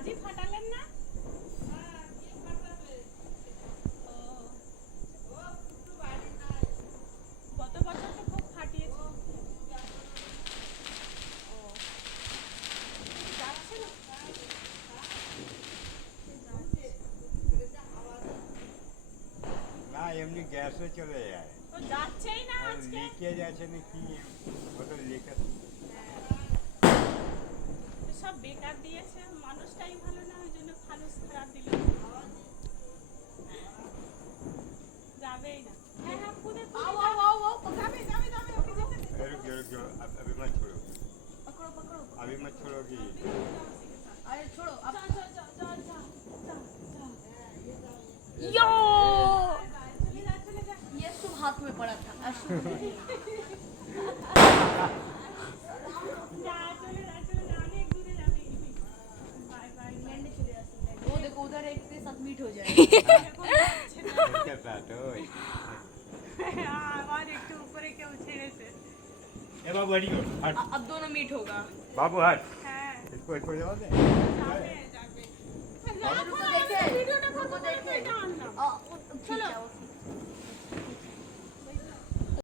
আজই ফাটালেন না? গত বছর তো খুব ফাটিয়েছে। যাচ্ছে না? না এমনি গ্যাসে চলে যায়। ও যাচ্ছেই না আর আজকে। লিকেজ আছে নাকি ওটা লিকেজ। সব বেকার দিয়েছে, মানুষটাই ভালো না, ওই জন্য ফানুস খারাপ দিল। যাবেই না। হ্যাঁ হ্যাঁ খুদে যাবে যাবে যাবে, ওকে যেতে দে। रुक जाओ रुक जाओ अभी मत छोड़ो पकड़ो पकड़ो अभी मत छोड़ोगी अरे छोड़ो अब जा जा जा जा जा जा जा। यो चले जा चले जा। ये शुभ हाथ में पड़ा था अशुभ नहीं। जा चले जा चले जा, अनेक दूरे যাবে। Bye bye. इंग्लैंड चले जा इंग्लैंड। वो देखो उधर एक के साथ मीट हो जाए। इसके साथ ओए আবার একটু উপরে কেউ ছেড়েছে। ए बाबू हट हट अब दोनों मीट होगा। बाबू हट হ্যাঁ इसको जाओ दे যাবে যাবে। रुको देखे ভিডিওটা रुको কত देखे এটা আনলাম। ठीक है वो ठीक